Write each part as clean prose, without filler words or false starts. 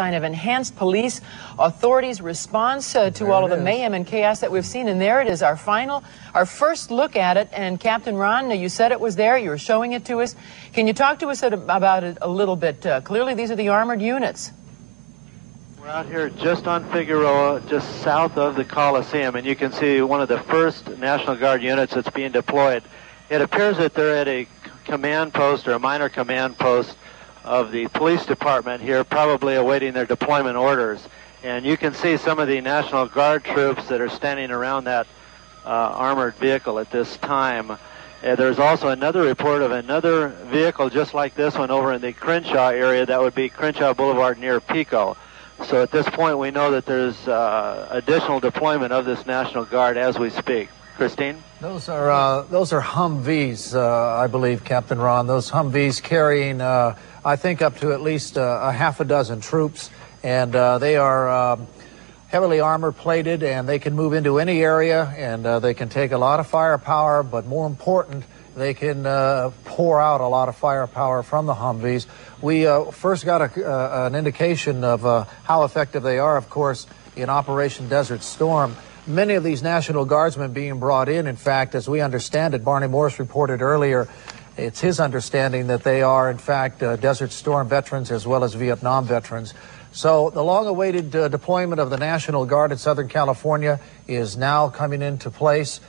sign of enhanced police authorities' response to all of the mayhem and chaos that we've seen. And there it is, our first look at it. And Captain Ron, you said it was there. You were showing it to us. Can you talk to us about it a little bit? Clearly, these are the armored units. We're out here just on Figueroa, just south of the Coliseum, and you can see one of the first National Guard units that's being deployed. It appears that they're at a command post or a minor command post of the police department here, probably awaiting their deployment orders. And you can see some of the National Guard troops that are standing around that armored vehicle at this time. There's also another report of another vehicle just like this one over in the Crenshaw area. That would be Crenshaw Boulevard near Pico. So at this point we know that there's additional deployment of this National Guard as we speak. Christine? Those are Humvees, I believe, Captain Ron. Those Humvees carrying, I think, up to at least a half a dozen troops, and they are heavily armor-plated, and they can move into any area, and they can take a lot of firepower, but more important, they can pour out a lot of firepower from the Humvees. We first got an indication of how effective they are, of course, in Operation Desert Storm. Many of these National Guardsmen being brought in fact, as we understand it, Barney Morris reported earlier, it's his understanding that they are, in fact, Desert Storm veterans as well as Vietnam veterans. So the long-awaited deployment of the National Guard in Southern California is now coming into place.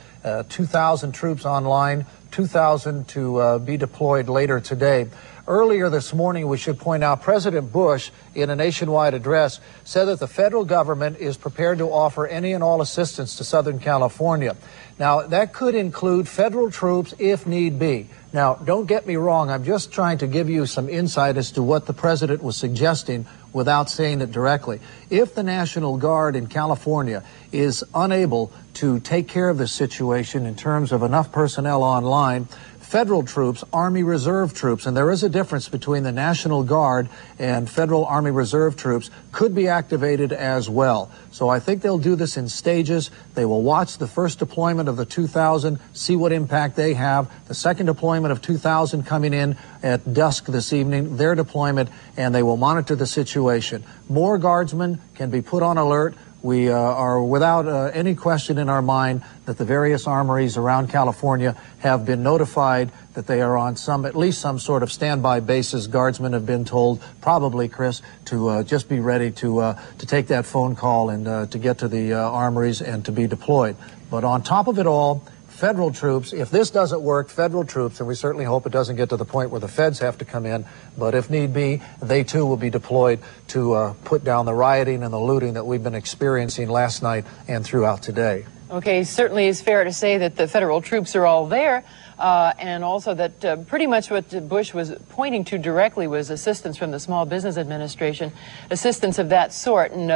2,000 troops online, 2,000 to be deployed later today. Earlier this morning, we should point out, President Bush, in a nationwide address, said that the federal government is prepared to offer any and all assistance to Southern California. Now, that could include federal troops if need be. Now, don't get me wrong, I'm just trying to give you some insight as to what the president was suggesting without saying it directly. If the National Guard in California is unable to take care of this situation in terms of enough personnel online, federal troops, Army Reserve troops, and there is a difference between the National Guard and Federal Army Reserve troops, could be activated as well. So I think they'll do this in stages. They will watch the first deployment of the 2,000, see what impact they have. The second deployment of 2,000 coming in at dusk this evening, their deployment, and they will monitor the situation. More guardsmen can be put on alert. We are without any question in our mind that the various armories around California have been notified that they are on at least some sort of standby basis. Guardsmen have been told, probably, Chris, to just be ready to take that phone call and to get to the armories and to be deployed. But on top of it all, federal troops, if this doesn't work, federal troops, and we certainly hope it doesn't get to the point where the feds have to come in, but if need be, they too will be deployed to put down the rioting and the looting that we've been experiencing last night and throughout today. Okay, certainly it's fair to say that the federal troops are all there, and also that pretty much what Bush was pointing to directly was assistance from the Small Business Administration, assistance of that sort, and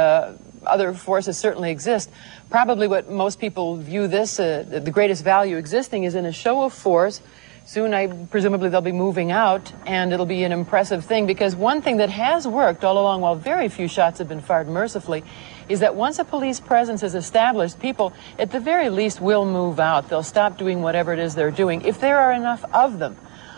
other forces certainly exist. Probably what most people view this, the greatest value existing, is in a show of force. Soon, presumably, they'll be moving out, and it'll be an impressive thing, because one thing that has worked all along, while very few shots have been fired mercifully, is that once a police presence is established, people, at the very least, will move out. They'll stop doing whatever it is they're doing, if there are enough of them.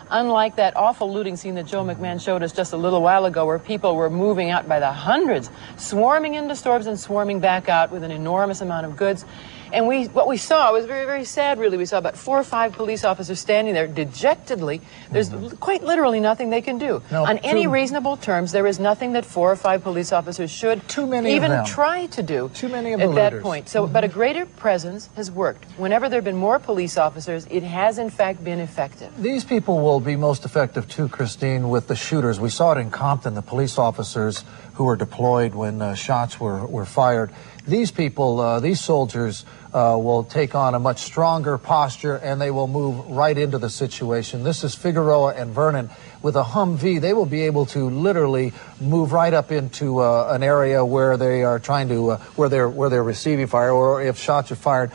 Unlike that awful looting scene that Joe McMahon showed us just a little while ago, where people were moving out by the hundreds, swarming into stores and swarming back out with an enormous amount of goods. And what we saw was very, very sad, really. We saw about 4 or 5 police officers standing there dejectedly. There's quite literally nothing they can do. No, on any reasonable terms, there is nothing that 4 or 5 police officers should even try to do at that point. So, but a greater presence has worked. Whenever there have been more police officers, it has, in fact, been effective. These people will be most effective, too, Christine, with the shooters. We saw it in Compton, the police officers who were deployed when shots were fired. These people, these soldiers, will take on a much stronger posture, and they will move right into the situation. This is Figueroa and Vernon. With a Humvee, they will be able to literally move right up into an area where they are trying to, where they're receiving fire, or if shots are fired.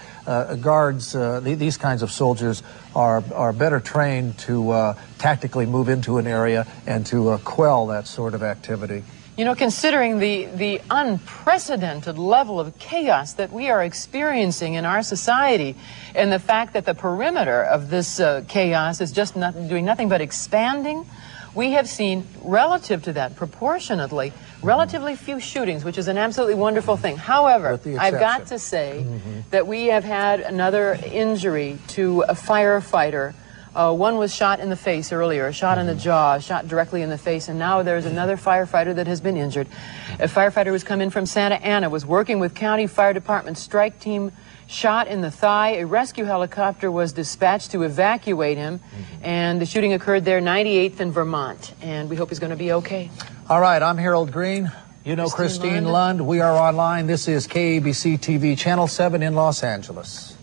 Guards, these kinds of soldiers are better trained to tactically move into an area and to quell that sort of activity. You know, considering the unprecedented level of chaos that we are experiencing in our society, and the fact that the perimeter of this chaos is just doing nothing but expanding, we have seen, relative to that, proportionately, relatively few shootings, which is an absolutely wonderful thing. However, I've got to say that we have had another injury to a firefighter. One was shot in the face earlier, shot in the jaw, shot directly in the face, and now there's another firefighter that has been injured. A firefighter who's come in from Santa Ana, was working with County Fire Department strike team, shot in the thigh. A rescue helicopter was dispatched to evacuate him, and the shooting occurred there, 98th in Vermont, and we hope he's going to be okay. All right, I'm Harold Green. You know Christine Lund. We are online. This is KABC TV, Channel 7 in Los Angeles.